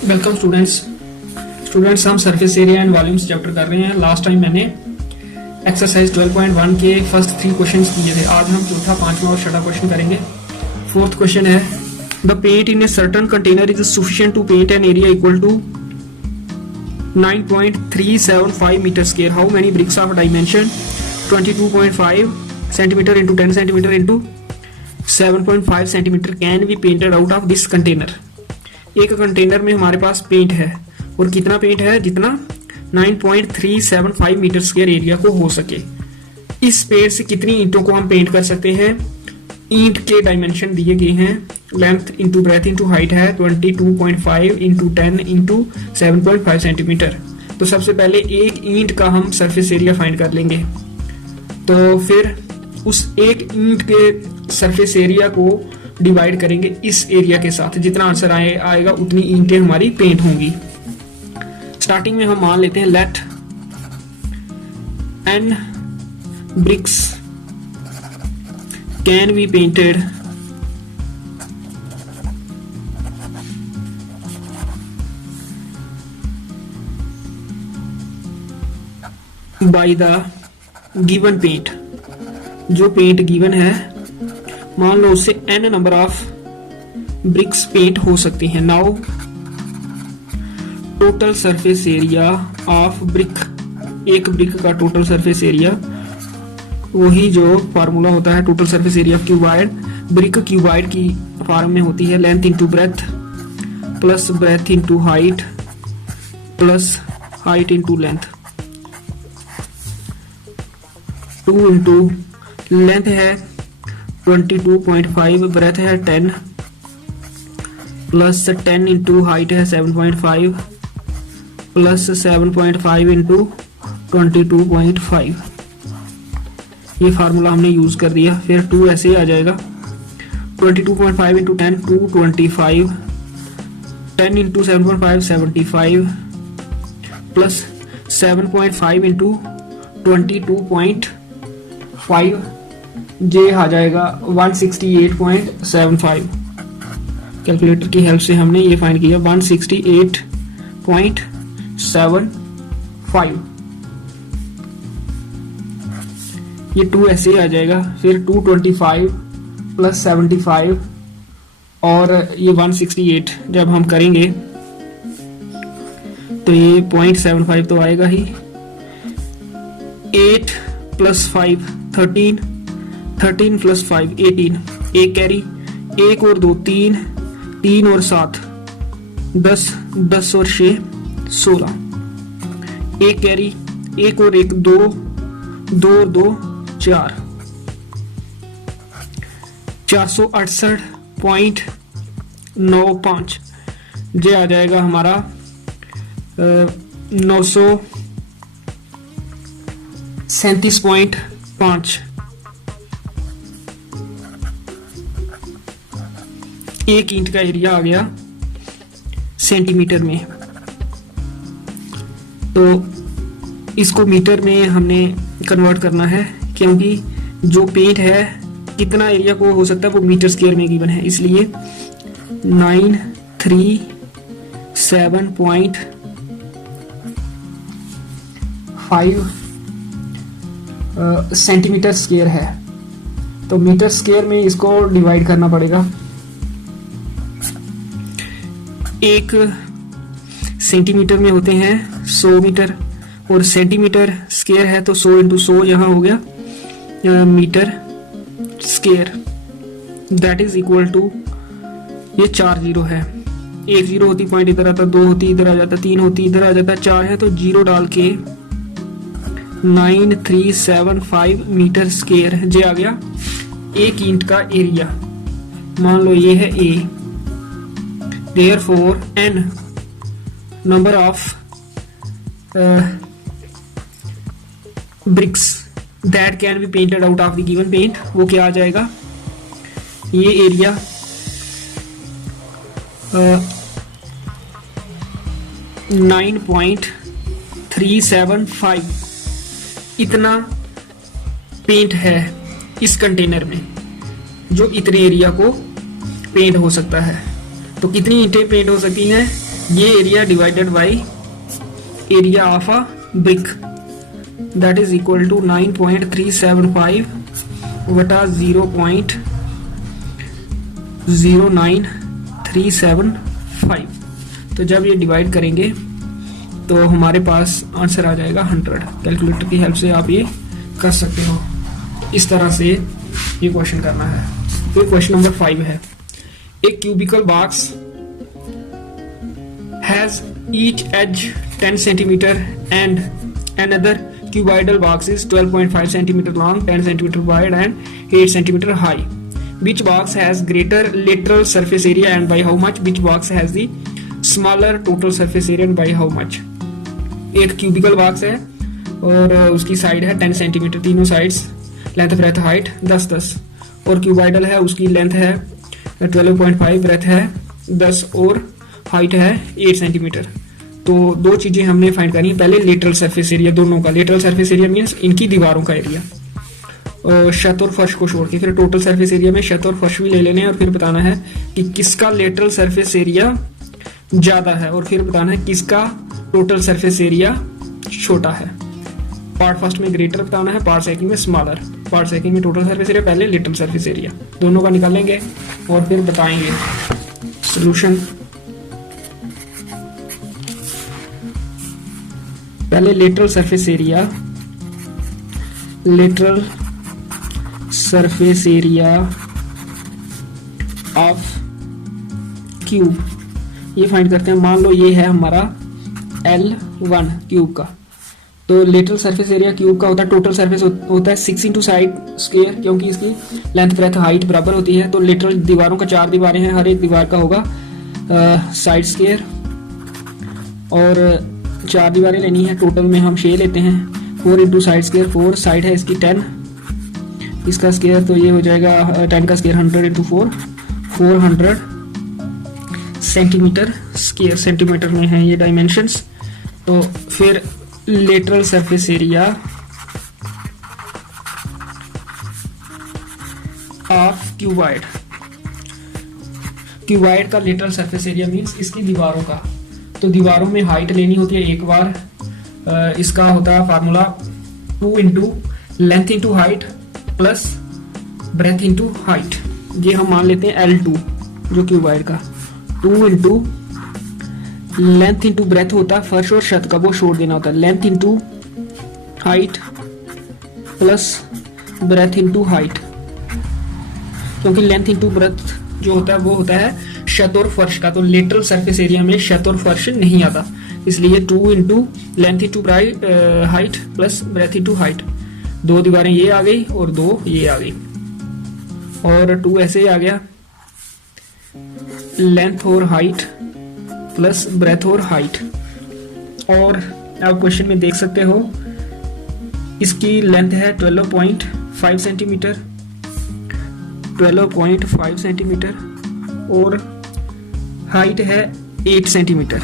Welcome students हम surface area and volumes chapter कर रहे हैं। लास्ट टाइम मैंने एक्सरसाइज 12.1 के फर्स्ट 3 क्वेश्चंस किए थे। आज हम चौथा, पांचवा और छठा क्वेश्चन करेंगे। फोर्थ क्वेश्चन है, the paint in a certain container is sufficient to paint an area equal to 9.375 metre square. How many bricks of dimension 22.5 centimetre into 10 centimetre into 7.5 centimetre can be painted out of this container. एक container में हमारे पास paint है और कितना paint है, जितना 9.375 metre square area को हो सके। इस पेंट से कितनी ईंटों को हम पेंट कर सकते हैं। ईंट के डायमेंशन दिए गए हैं, length into breath into height है 22.5 इंटू 10 इंटू 7.5 सेंटीमीटर। तो सबसे पहले एक ईंट का हम सरफेस एरिया फाइंड कर लेंगे। तो फिर उस एक ईंट के सरफेस एरिया को डिवाइड करेंगे इस एरिया के साथ। जितना आंसर आएगा उतनी ईंटें हमारी पेंट होंगी। स्टार्टिंग में हम मान लेते हैं late n bricks can be painted by the given paint। जो पेंट गिवन है, मान लो उससे n number of bricks paint हो सकती हैं। Now total surface area of brick, एक ब्रिक का टोटल सरफेस एरिया, वही जो फार्मूला होता है total surface area cuboid. Brick cuboid की फॉर्म में होती है length into breadth plus breadth into height plus height into length. 2 into length है 22.5, ब्रेथ है 10 प्लस 10 इंटू हाइट है 7.5 प्लस 7.5 इंटू 22.5। ये फार्मूला हमने यूज कर दिया। फिर 2 ऐसे ही आ जाएगा, 22.5 इंटू 10 225, 10 इंटू 7.5 75 प्लस 7.5 इंटू 22.5 जे आ जाएगा 168.75। कैलकुलेटर की हेल्प से हमने ये फाइंड किया 168.75। ये 2 ऐसे ही आ जाएगा। फिर 225 प्लस 75 और ये 168 जब हम करेंगे तो ये 0.75 तो आएगा ही। 8 प्लस 5 13, 13 प्लस 5 18, एक कैरी, 1 और 2 3, 3 और 7 10, 10 और 6 16, एक कैरी, 1 और 1 2, 2 और 2 4, 468.95। ये आ जाएगा हमारा 937.5। एक ईंट का एरिया आ गया सेंटीमीटर में। तो इसको मीटर में हमने कन्वर्ट करना है, क्योंकि जो पेंट है कितना एरिया को हो सकता है वो मीटर स्क्वायर में गिवन है। इसलिए 937.5 सेंटीमीटर स्क्वायर है। तो मीटर स्क्वायर में इसको डिवाइड करना पड़ेगा। एक सेंटीमीटर में होते हैं 100 मीटर और सेंटीमीटर स्क्वायर है तो 100 इंटू 100 यहाँ हो गया metre square. That is equal to, ये 4 जीरो है, 1 जीरो होती पॉइंट इधर आता, 2 होती इधर आ जाता, 3 होती इधर आ जाता, 4 है तो जीरो डाल के 9375 मीटर स्क्वायर जे आ गया एक ईंट का एरिया। मान लो ये है ए। Therefore, n number of bricks that can be painted out of the given paint, वो क्या आ जाएगा, ये एरिया 9.375 इतना पेंट है इस कंटेनर में, जो इतने एरिया को पेंट हो सकता है। तो कितनी ईंटें पेंट हो सकती हैं, ये area divided by area of a brick that is equal to 9.375 बटा 0.09375। तो जब ये डिवाइड करेंगे तो हमारे पास आंसर आ जाएगा 100। कैलकुलेटर की हेल्प से आप ये कर सकते हो। इस तरह से ये क्वेश्चन करना है। फिर क्वेश्चन नंबर 5 है, A cubical box has each edge 10 centimeter and another cuboidal box is 12.5 centimeter long, 10 centimeter wide and 8 centimeter high. Which box has greater lateral surface area and by how much? Which box has the smaller total surface area and by how much? एक cubical box है और उसकी side है 10 centimetre, तीनों sides length breadth height 10-10, और cuboidal है उसकी length है 12.5, ब्रेथ है 10 और हाइट है 8 सेंटीमीटर। तो दो चीजें हमने फाइंड करनी है। पहले लेटरल सरफेस एरिया दोनों का, लेटरल सरफेस एरिया मीन्स इनकी दीवारों का एरिया, छत और फर्श को छोड़ के। फिर टोटल सरफेस एरिया में छत और फर्श भी ले लेने हैं और फिर बताना है कि किसका लेटरल सरफेस एरिया ज्यादा है और फिर बताना है किसका टोटल सरफेस एरिया छोटा है। पार्ट फर्स्ट में ग्रेटर बताना है, पार्ट सेकंड में स्मॉलर। पार्ट सेकंड में टोटल सरफेस एरिया, पहले लेटरल सरफेस एरिया, दोनों का निकालेंगे और फिर बताएंगे सॉल्यूशन। पहले lateral surface area, lateral surface area of cube ये फाइंड करते हैं। मान लो ये है हमारा L1 क्यूब का, तो लेटरल सरफेस एरिया क्यूब का होता है, टोटल सरफेस होता है 6 इंटू साइड स्क्वायर, क्योंकि इसकी लेंथ ब्रेथ हाइट बराबर होती है। तो लेटरल दीवारों का 4 दीवारें हैं, हर एक दीवार का होगा साइड स्क्वायर, और 4 दीवारें लेनी है। टोटल में हम 6 लेते हैं, 4 इंटू साइड स्क्वायर 4, साइड है इसकी 10, इसका स्क्वायर तो ये हो जाएगा 10 का square 100 into 4, 400 centimetre square. Centimetre में है ये डायमेंशंस। तो फिर lateral surface area of cuboid, cuboid का लेटरल सरफेस एरिया मींस इसकी दीवारों का। तो दीवारों में हाइट लेनी होती है एक बार, इसका होता है formula 2 into length into height plus breadth into height. ये हम मान लेते हैं L2 जो क्यूबॉइड का, 2 इंटू लेंथ इंटू ब्रेथ होता है फर्श और छत का, वो छोड़ देना होता है, length into height plus breadth into height, क्योंकि लेंथ इंटू ब्रेथ जो होता है वो होता है छत और फर्श का। तो लेटरल सरफेस एरिया में छत और फर्श नहीं आता, इसलिए 2 into length into height plus breadth into height. 2 दीवारें ये आ गई और 2 ये आ गई, और 2 ऐसे ही आ गया, लेंथ और हाइट प्लस ब्रेथ और हाइट। और आप क्वेश्चन में देख सकते हो इसकी लेंथ है 12.5 सेंटीमीटर, 12.5 सेंटीमीटर, और हाइट है 8 सेंटीमीटर,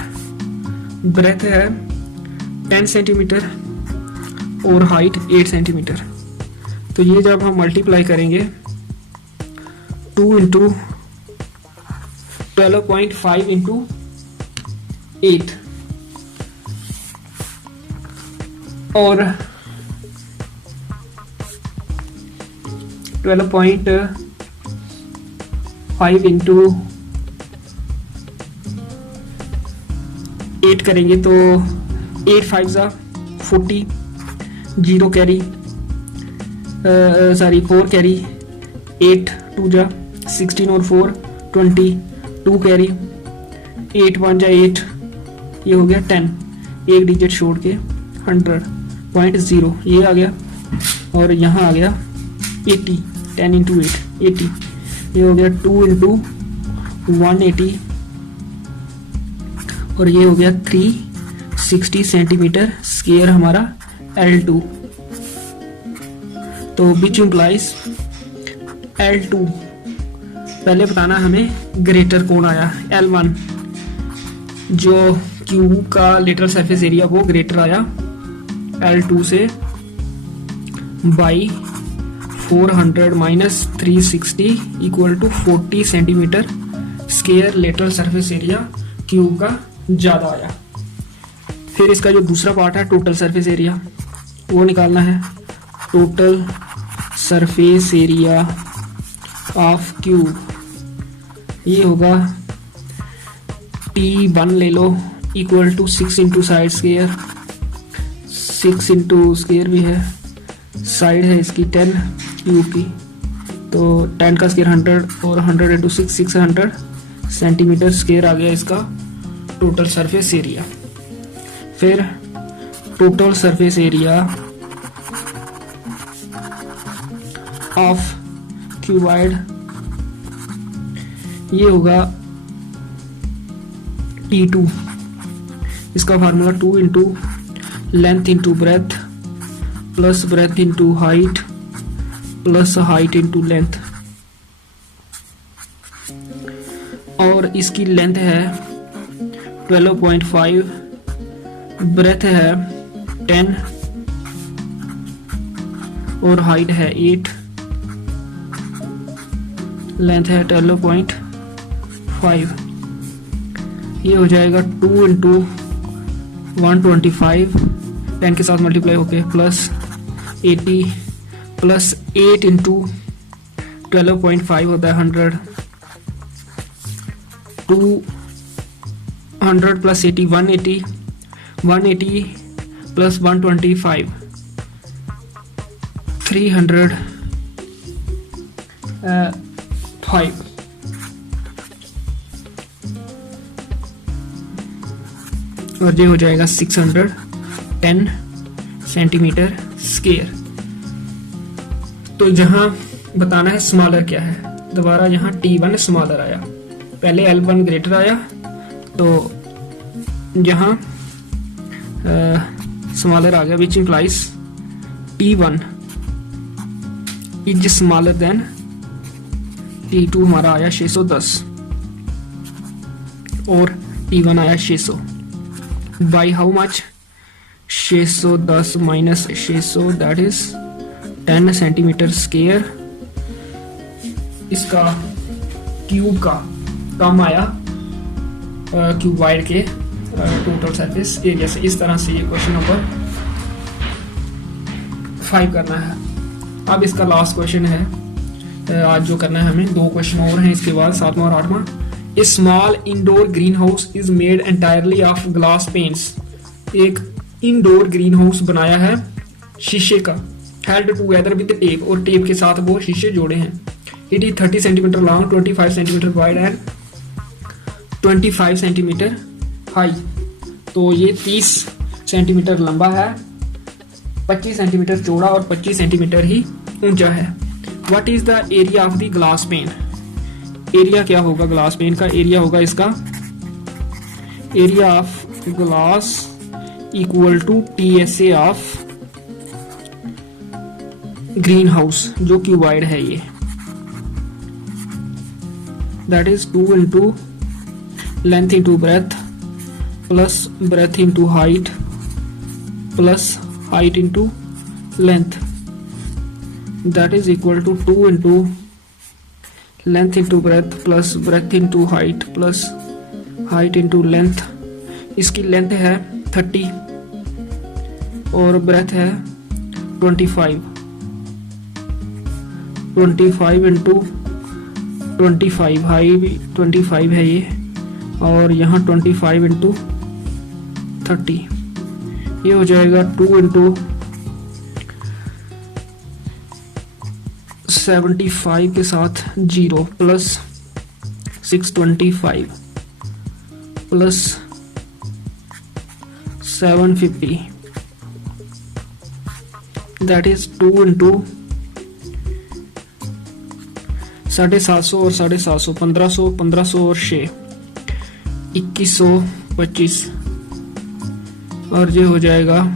ब्रेथ है 10 सेंटीमीटर और हाइट 8 सेंटीमीटर। तो ये जब हम मल्टीप्लाई करेंगे 2 इंटू 12.5 इंटू 8 और 12.5 इंटू 8 करेंगे तो 8 5 जा 40, 0 कैरी, सॉरी 4 कैरी, 8 2 जा 16 और 4 20, 2 कैरी, 8 1 जा 8, ये हो गया 10, एक डिजिट छोड़ के 100.0 ये आ गया, और यहाँ आ गया 80, 10 इंटू 8 80, ये हो गया 2 इंटू 180, और ये हो गया 360 सेंटीमीटर स्क्वायर हमारा L2। तो विच इम्प्लाइज L2, पहले बताना हमें ग्रेटर कौन आया, L1 जो क्यूब का लेटरल सरफेस एरिया वो ग्रेटर आया L2 से by 400 minus 360 equal to 40 centimetre square lateral surface area cube का ज़्यादा आया। फिर इसका जो दूसरा पार्ट है टोटल सरफेस एरिया, वो निकालना है। Total surface area of cube, ये होगा T1 ले लो equal to 6 into side square, 6 into square भी है, साइड है इसकी 10 क्यूब की, तो 10 का स्केयर 100 और 100 इंटू 6 600 सेंटीमीटर स्केयर आ गया इसका टोटल सरफेस एरिया। फिर total surface area of cuboid, ये होगा T2, इसका formula 2 into length into breadth plus breadth into height plus height into length, और इसकी लेंथ है 12.5, ब्रेथ है 10 और हाइट है 8, लेंथ है 12.5। ये हो जाएगा 2 इंटू 125 10 के साथ मल्टीप्लाई होके प्लस 80 प्लस 8 इंटू 12.5 होता है 100, 200 प्लस 80 180, 180 प्लस 125 305, और ये हो जाएगा 610 सेंटीमीटर स्केयर। तो जहां बताना है स्मॉलर क्या है, दोबारा यहाँ T1 स्मॉलर आया, पहले L1 ग्रेटर आया, तो यहाँ स्मॉलर आ गया, which implies T1 is smaller than T2, हमारा आया 610 और T1 आया 600, by how much 610 minus 600 that is 10 centimetre square. इसका क्यूब का कम आया क्यूब वाइड के टोटल सरफेस एरिया से। इस तरह से ये क्वेश्चन नंबर 5 करना है। अब इसका लास्ट क्वेश्चन है आज जो करना है हमें, 2 क्वेश्चन और हैं इसके बाद 7वां और 8वां। A small indoor green house is made entirely of glass panes, एक इंडोर ग्रीन हाउस बनाया है शीशे का, हेल्ड टुगेदर विद टेप, और टेप के साथ वो शीशे जोड़े हैं। It is 30 centimetre long, 25 centimetre wide and 25 centimetre high. तो ये 30 सेंटीमीटर लंबा है, 25 सेंटीमीटर चौड़ा और 25 सेंटीमीटर ही ऊंचा है। What is the area of the glass pane, area क्या होगा ग्लास पेन का, एरिया होगा इसका area of glass equal to TSA of greenhouse जो क्यूबाइड है ये, that is 2 into length into breadth plus breadth into height plus height into length, that is equal to 2 into length into breadth plus breadth into height plus height into length. इसकी length है 30 और breath है 25, 25 into 25, high भी 25 है ये, और यहाँ 25 into 30, ये हो जाएगा 2 इंटू 75 के साथ 0 plus 625 plus 750, that is 2 into 750 और 750, 1500, 1500 और 6 2125, और ये हो जाएगा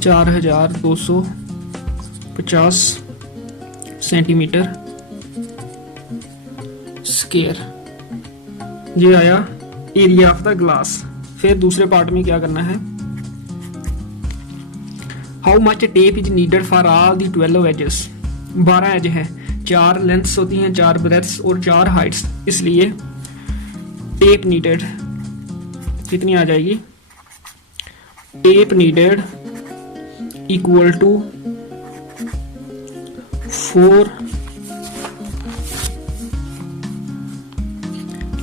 4250 सेंटीमीटर स्केयर। ये आया एरिया ऑफ द ग्लास। फिर दूसरे पार्ट में क्या करना है, how much tape is needed for all the 12 edges, 12 edge है, 4 लेंथ्स होती हैं, 4 ब्रेथ्स और 4 हाइट्स, इसलिए टेप नीडेड कितनी आ जाएगी, tape needed equal to 4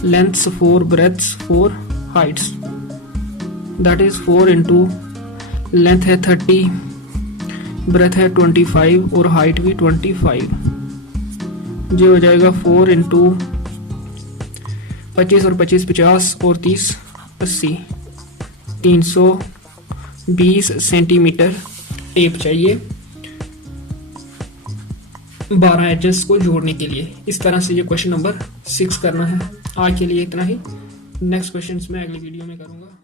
lengths 4 breadths 4 heights, that is 4 into length है 30, ब्रेथ है 25 और हाइट भी 25, जो हो जाएगा 4 इंटू 25 और 25 50 और 30 80, 320 सेंटीमीटर टेप चाहिए 12 एजेस को जोड़ने के लिए। इस तरह से ये क्वेश्चन नंबर 6 करना है। आज के लिए इतना ही, नेक्स्ट क्वेश्चन मैं अगली वीडियो में करूंगा।